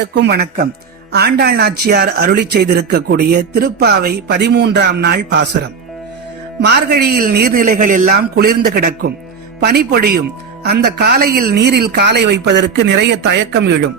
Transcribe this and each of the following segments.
அனைவருக்கும் வணக்கம். ஆண்டாள் நாச்சியார் அருளி செய்திருக்கக்கூடிய திருப்பாவை பதிமூன்றாம் நாள் பாசுரம். மார்கழியில் நீர்நிலைகள் எல்லாம் குளிர்ந்து கிடக்கும். பனி பொழியும். அந்த காலையில் நீரில் காலை வைப்பதற்கு நிறைய தயக்கம் எழும்.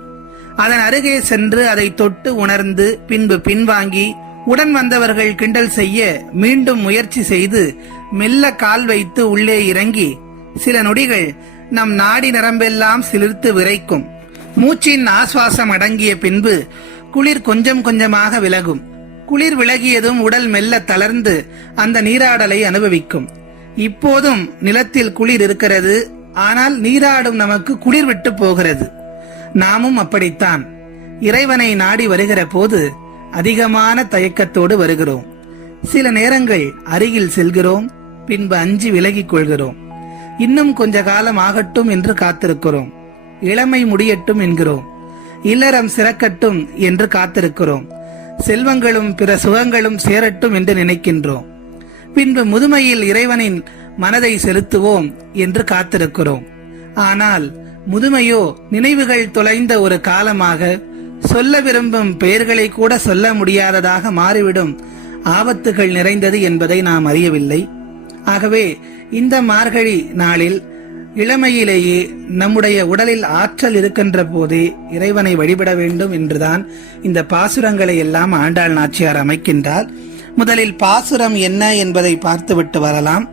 அதன் அருகே சென்று அதை தொட்டு உணர்ந்து பின்பு பின்வாங்கி உடன் வந்தவர்கள் கிண்டல் செய்ய மீண்டும் முயற்சி செய்து மெல்ல கால் வைத்து உள்ளே இறங்கி சில நொடிகள் நம் நாடி நரம்பெல்லாம் சிலிர்த்து விரைக்கும். மூச்சின் ஆஸ்வாசம் அடங்கிய பின்பு குளிர் கொஞ்சம் கொஞ்சமாக விலகும். குளிர் விலகியதும் உடல் மெல்ல தளர்ந்து அந்த நீராடலை அனுபவிக்கும். இப்போதும் நிலத்தில் குளிர் இருக்கிறது ஆனால் நீராடும் நமக்கு குளிர் விட்டு போகிறது. நாமும் அப்படித்தான். இறைவனை நாடி வருகிற போது அதிகமான தயக்கத்தோடு வருகிறோம். சில நேரங்கள் அருகில் செல்கிறோம் பின்பு அஞ்சு விலகிக் கொள்கிறோம். இன்னும் கொஞ்ச காலம் ஆகட்டும் என்று காத்திருக்கிறோம். இளமை முடியட்டும் என்கிறோம். இல்லறம் சிறக்கட்டும் என்று காத்திருக்கிறோம். செல்வங்களும் பிற சுகங்களும் சேரட்டும் என்று நினைக்கின்றோம். பின்பு முதுமையில் இறைவனின் மனதை செலுத்துவோம் என்று காத்திருக்கிறோம். ஆனால் முதுமையோ நினைவுகள் தொலைந்த ஒரு காலமாக சொல்ல விரும்பும் பெயர்களை கூட சொல்ல முடியாததாக மாறிவிடும் ஆபத்துகள் நிறைந்தது என்பதை நாம் அறியவில்லை. ஆகவே இந்த மார்கழி நாளில் இளமையிலேயே நம்முடைய உடலில் ஆற்றல் இருக்கின்ற போதே இறைவனை வழிபட வேண்டும் என்றுதான் இந்த பாசுரங்களை எல்லாம் ஆண்டாள் நாச்சியார் அமைக்கின்றார். முதலில் பாசுரம் என்ன என்பதை பார்த்துவிட்டு வரலாம்.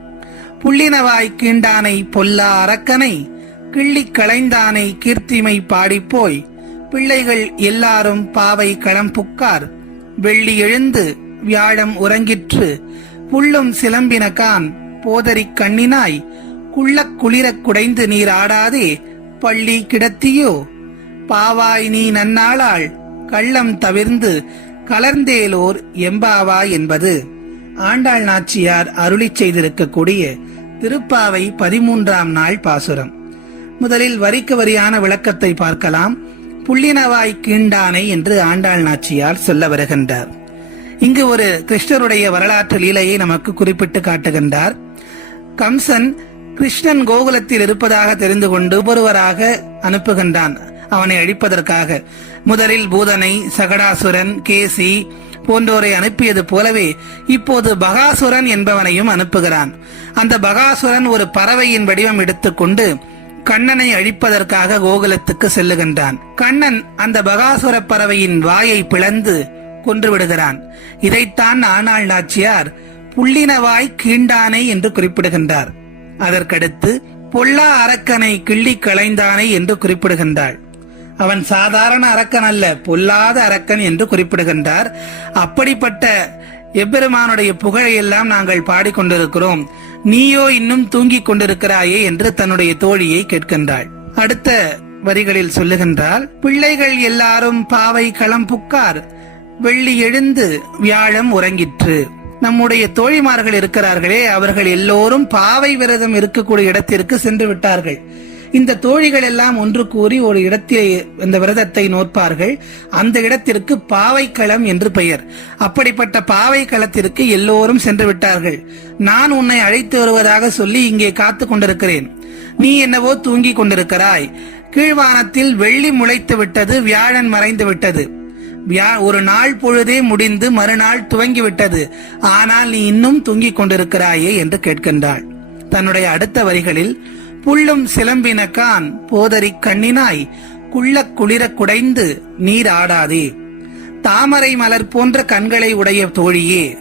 புள்ளினவாய் கீண்டானை பொல்லா அரக்கனை கிள்ளி களைந்தானை கீர்த்திமை பாடிப்போய் பிள்ளைகள் எல்லாரும் பாவை களம் புக்கார் வெள்ளி எழுந்து வியாழம் உறங்கிற்று புல்லும் சிலம்பினகான் போதரிக் கண்ணினாய் உள்ள குளிரக் குடைந்து நீர் ஆடாதே பள்ளி கிடத்தியோ? பாவாய் நீ நன்னாளாள் கள்ளம் தவிர்ந்து கலர்ந்தேலோர் எம்பாவா என்பது. ஆண்டாள் நாச்சியார் அருளிச் செய்திருக்கக்கூடிய திருப்பாவை பதிமூன்றாம் நாள் பாசுரம். முதலில் வரிக்கு வரியான விளக்கத்தை பார்க்கலாம். புள்ளினவாய் கீண்டானை என்று ஆண்டாள் நாச்சியார் சொல்ல வருகின்றார். இங்கு ஒரு கிருஷ்ணருடைய வரலாற்று லீலையை நமக்கு குறிப்பிட்டு காட்டுகின்றார். கம்சன் கிருஷ்ணன் கோகுலத்தில் இருப்பதாக தெரிந்து கொண்டு ஒருவராக அனுப்புகின்றான். அவனை அழிப்பதற்காக. முதலில் பூதனை சகடாசுரன் கேசி போன்றோரை அனுப்பியது போலவே இப்போது பகாசுரன் என்பவனையும் அனுப்புகிறான். அந்த பகாசுரன் ஒரு பறவையின் வடிவம் எடுத்துக்கொண்டு கண்ணனை அழிப்பதற்காக கோகுலத்துக்கு செல்லுகின்றான். கண்ணன் அந்த பகாசுர பறவையின் வாயை பிளந்து கொன்று விடுகிறான் இதைத்தான் ஆனாள் நாச்சியார் புள்ளினவாய் கீண்டானை என்று குறிப்பிடுகின்றார். அதற்கடுத்து பொல்லா அரக்கனை கிள்ளி களைந்தானே என்று குறிப்பிடுகின்றாள். அவன் சாதாரண அரக்கன் அல்ல பொல்லாத அரக்கன் என்று குறிப்பிடுகின்றார். அப்படிப்பட்ட எப்பெருமானுடைய புகழை எல்லாம் நாங்கள் பாடிக்கொண்டிருக்கிறோம். நீயோ இன்னும் தூங்கிக் கொண்டிருக்கிறாயே என்று தன்னுடைய தோழியை கேட்கின்றாள். அடுத்த வரிகளில் சொல்லுகின்றால் பிள்ளைகள் எல்லாரும் பாவை களம் புக்கார் வெள்ளி எழுந்து வியாழம் உறங்கிற்று. நம்முடைய தோழிமார்கள் இருக்கிறார்களே அவர்கள் எல்லோரும் பாவை விரதம் இருக்கக்கூடிய இடத்திற்கு சென்று விட்டார்கள். இந்த தோழிகள் எல்லாம் ஒன்று கூறி ஒரு இடத்தில் இந்த விரதத்தை நோற்பார்கள். அந்த இடத்திற்கு பாவைக்களம் என்று பெயர். அப்படிப்பட்ட பாவை களத்திற்கு எல்லோரும் சென்று விட்டார்கள். நான் உன்னை அழைத்து வருவதாக சொல்லி இங்கே காத்து கொண்டிருக்கிறேன். நீ என்னவோ தூங்கிக் கொண்டிருக்கிறாய். கீழ்வானத்தில் வெள்ளி முளைத்து விட்டது வியாழன் மறைந்து விட்டது. ஒரு நாள் பொழுதே முடிந்து மறுநாள் துவங்கிவிட்டது. ஆனால் நீ இன்னும் தூங்கிக் கொண்டிருக்கிறாயே என்று கேட்கின்றாள். தன்னுடைய அடுத்த வரிகளில் புல்லும் சிலம்பினக்கான் போதறி கண்ணினாய் குள்ளக் குளிரக் குடைந்து நீர் ஆடாதே. தாமரை மலர் போன்ற கண்களை உடைய தோழியே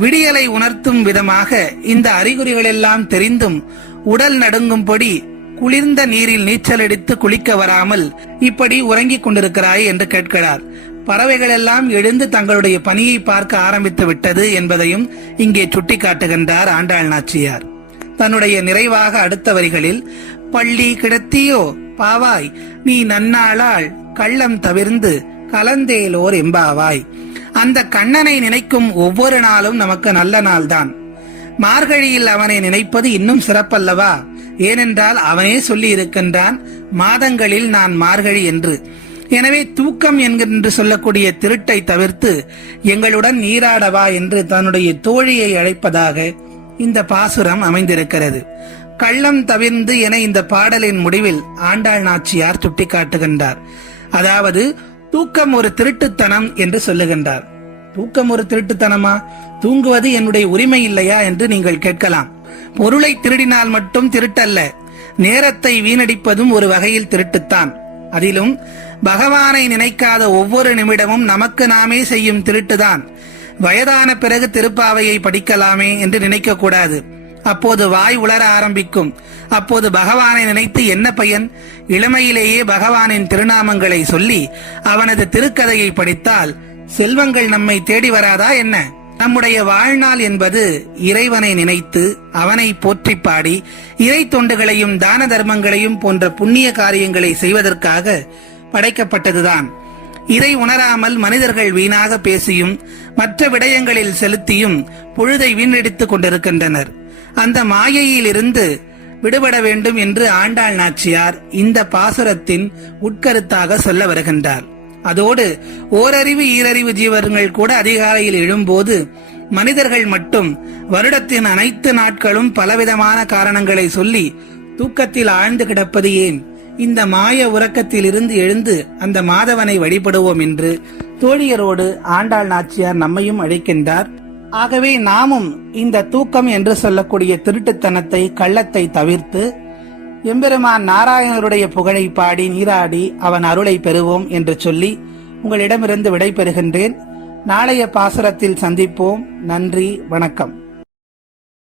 விடியலை உணர்த்தும் விதமாக இந்த அறிகுறிகளெல்லாம் தெரிந்தும் உடல் நடுங்கும்படி குளிர்ந்த நீரில் நீச்சலடித்து குளிக்க வராமல் இப்படி உறங்கிக் கொண்டிருக்கிறாய் என்று கேட்கிறார். பறவைகள் எல்லாம் எழுந்து தங்களுடைய பணியை பார்க்க ஆரம்பித்து விட்டது என்பதையும் இங்கே சுட்டிக்காட்டுகின்றார் ஆண்டாள் நாச்சியார். தன்னுடைய நிறைவாக அடுத்த வரிகளில் பள்ளி கிடத்தியோ பாவாய் நீ நன்னாளாள் கள்ளம் தவிர்ந்து கலந்தேலோர் எம்பாவாய். அந்த கண்ணனை நினைக்கும் ஒவ்வொரு நாளும் நமக்கு நல்ல நாள்தான். மார்கழியில் அவனை நினைப்பது இன்னும் சிறப்பல்லவா? ஏனென்றால் அவனே சொல்லி இருக்கின்றான் மாதங்களில் நான் மார்கழி என்று. எனவே தூக்கம் என்று சொல்லக்கூடிய திருட்டை தவிர்த்து எங்களுடன் நீராடவா என்று தன்னுடைய தோழியை அழைப்பதாக இந்த பாசுரம் அமைந்திருக்கிறது. கள்ளம் தவிர்ந்து என இந்த பாடலின் முடிவில் ஆண்டாள் நாச்சியார் சுட்டிக்காட்டுகின்றார். அதாவது தூக்கம் ஒரு திருட்டுத்தனம் என்று சொல்லுகின்றார். தூக்கம் ஒரு திருட்டுத்தனமா? தூங்குவது என்னுடைய உரிமை இல்லையா என்று நீங்கள் கேட்கலாம். பொருளை திருடினால் மட்டும் திருட்டல்ல. நேரத்தை வீணடிப்பதும் ஒரு வகையில் திருட்டுத்தான். அதிலும் பகவானை நினைக்காத ஒவ்வொரு நிமிடமும் நமக்கு நாமே செய்யும் திருட்டுதான். வயதான பிறகு திருப்பாவையை படிக்கலாமே என்று நினைக்க கூடாது அப்போது வாய் உளர ஆரம்பிக்கும். அப்போது பகவானை நினைத்து என்ன பயன்? இளமையிலேயே பகவானின் திருநாமங்களை சொல்லி அவனது திருக்கதையை படித்தால் செல்வங்கள் நம்மை தேடி வராதா என்ன? நம்முடைய வாழ்நாள் என்பது இறைவனை நினைத்து அவனை போற்றி பாடி இறை தொண்டுகளையும் தான தர்மங்களையும் போன்ற புண்ணிய காரியங்களை செய்வதற்காக படைக்கப்பட்டதுதான். இதை உணராமல் மனிதர்கள் வீணாக பேசியும் மற்ற விடயங்களில் செலுத்தியும் பொழுதை வீணடித்துக் கொண்டிருக்கின்றனர். அந்த மாயையிலிருந்து விடுபட வேண்டும் என்று ஆண்டாள் நாச்சியார் இந்த பாசுரத்தின் உட்கருத்தாக சொல்ல வருகின்றார். அதோடு ஓரறிவு ஈரறிவு ஜீவர்கள் கூட அதிகாலையில் எழும்போது மனிதர்கள் மட்டும் வருடத்தின் அனைத்து நாட்களும் பலவிதமான காரணங்களை சொல்லி தூக்கத்தில் ஆழ்ந்து கிடப்பது ஏன்? இந்த மாய உறக்கத்தில் இருந்து எழுந்து அந்த மாதவனை வழிபடுவோம் என்று தோழியரோடு ஆண்டாள் நாச்சியார் நம்மையும் அழைக்கின்றார். ஆகவே நாமும் இந்த தூக்கம் என்று சொல்லக்கூடிய திருட்டுத்தனத்தை கள்ளத்தை தவிர்த்து எம்பெருமான் நாராயணருடைய புகழை பாடி நீராடி அவன் அருளை பெறுவோம் என்று சொல்லி உங்களிடமிருந்து விடைபெறுகின்றேன். நாளைய பாசுரத்தில் சந்திப்போம். நன்றி வணக்கம்.